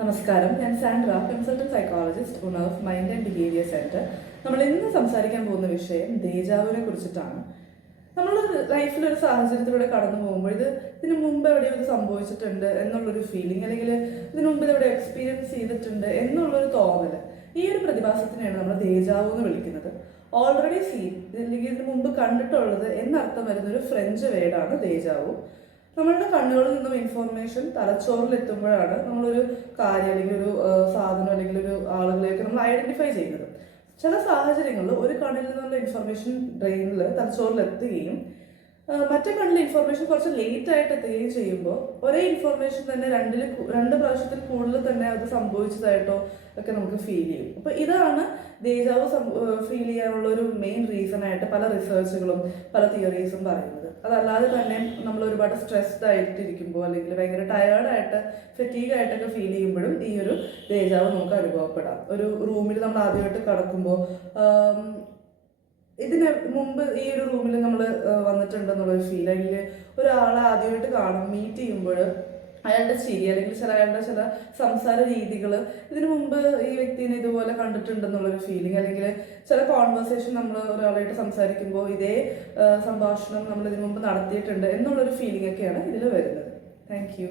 നമസ്കാരം, ഞാൻ Sandra, consultant psychologist, owner of mind and behaviour centre. നമ്മൾ ഇന്ന് സംസാരിക്കാൻ പോകുന്ന വിഷയം ദേജാവുവിനെ കുറിച്ചിട്ടാണ്. നമ്മൾ ലൈഫിൽ ഒരു സാഹചര്യത്തിലൂടെ കടന്നു പോകുമ്പോൾ ഇതിനു മുമ്പ് എവിടെയോ ഇത് സംഭവിച്ചിട്ടുണ്ട് എന്നുള്ളൊരു ഫീലിംഗ്, അല്ലെങ്കിൽ ഇതിനു മുമ്പ് ഇതെവിടെ എക്സ്പീരിയൻസ് ചെയ്തിട്ടുണ്ട് എന്നുള്ളൊരു തോന്നൽ, ഈ ഒരു പ്രതിഭാസത്തിനെയാണ് നമ്മൾ ദേജാവു എന്ന് വിളിക്കുന്നത്. ഓൾറെഡി സീൻ അല്ലെങ്കിൽ ഇതിനു മുമ്പ് കണ്ടിട്ടുള്ളത് എന്നർത്ഥം വരുന്നൊരു ഫ്രഞ്ച് വേർഡാണ് ദേജാവു. നമ്മളുടെ കണ്ണുകളിൽ നിന്നും ഇൻഫോർമേഷൻ തലച്ചോറിൽ എത്തുമ്പോഴാണ് നമ്മളൊരു കാര്യം അല്ലെങ്കിൽ ഒരു സാധനം അല്ലെങ്കിൽ ഒരു ആളുകളെയൊക്കെ നമ്മൾ ഐഡന്റിഫൈ ചെയ്യുന്നത്. ചില സാഹചര്യങ്ങളിൽ ഒരു കണ്ണിൽ നിന്നുള്ള ഇൻഫർമേഷൻ ബ്രെയിനിൽ തലച്ചോറിൽ എത്തുകയും മറ്റേ കണ്ണിലെ ഇൻഫർമേഷൻ കുറച്ച് ലേറ്റ് ആയിട്ട് എത്തുകയും ചെയ്യുമ്പോൾ ഒരേ ഇൻഫർമേഷൻ തന്നെ രണ്ട് പ്രാവശ്യത്തിൽ കൂടുതൽ തന്നെ അത് സംഭവിച്ചതായിട്ടോ ഒക്കെ നമുക്ക് ഫീൽ ചെയ്യും. അപ്പോൾ ഇതാണ് ദേജാവു ഫീൽ ചെയ്യാനുള്ള ഒരു മെയിൻ റീസൺ ആയിട്ട് പല റിസർച്ചുകളും പല തിയറീസും പറയുന്നത്. അതല്ലാതെ തന്നെ നമ്മൾ ഒരുപാട് സ്ട്രെസ്ഡ് ആയിട്ടിരിക്കുമ്പോൾ അല്ലെങ്കിൽ ഭയങ്കര ടയേർഡായിട്ട് ഫെറ്റീഗ് ആയിട്ടൊക്കെ ഫീൽ ചെയ്യുമ്പോഴും ഈ ഒരു ദേജാവു നമുക്ക് അനുഭവപ്പെടാം. ഒരു റൂമിൽ നമ്മൾ ആദ്യമായിട്ട് കടക്കുമ്പോൾ ഇതിന് മുമ്പ് ഈ ഒരു റൂമിൽ നമ്മൾ വന്നിട്ടുണ്ടെന്നുള്ളൊരു ഫീൽ, അല്ലെങ്കിൽ ഒരാളെ ആദ്യമായിട്ട് മീറ്റ് ചെയ്യുമ്പോൾ അയാളുടെ ചിരി അല്ലെങ്കിൽ അയാളുടെ ചില സംസാര രീതികൾ ഇതിനു മുമ്പ് ഈ വ്യക്തിനെ ഇതുപോലെ കണ്ടിട്ടുണ്ടെന്നുള്ളൊരു ഫീലിംഗ്, അല്ലെങ്കിൽ ചില കോൺവെർസേഷൻ നമ്മൾ ഒരാളായിട്ട് സംസാരിക്കുമ്പോൾ ഇതേ സംഭാഷണം നമ്മൾ ഇതിനു മുമ്പ് നടത്തിയിട്ടുണ്ട് എന്നുള്ളൊരു ഫീലിംഗ് ഒക്കെയാണ് ഇതിൽ വരുന്നത്. Thank you.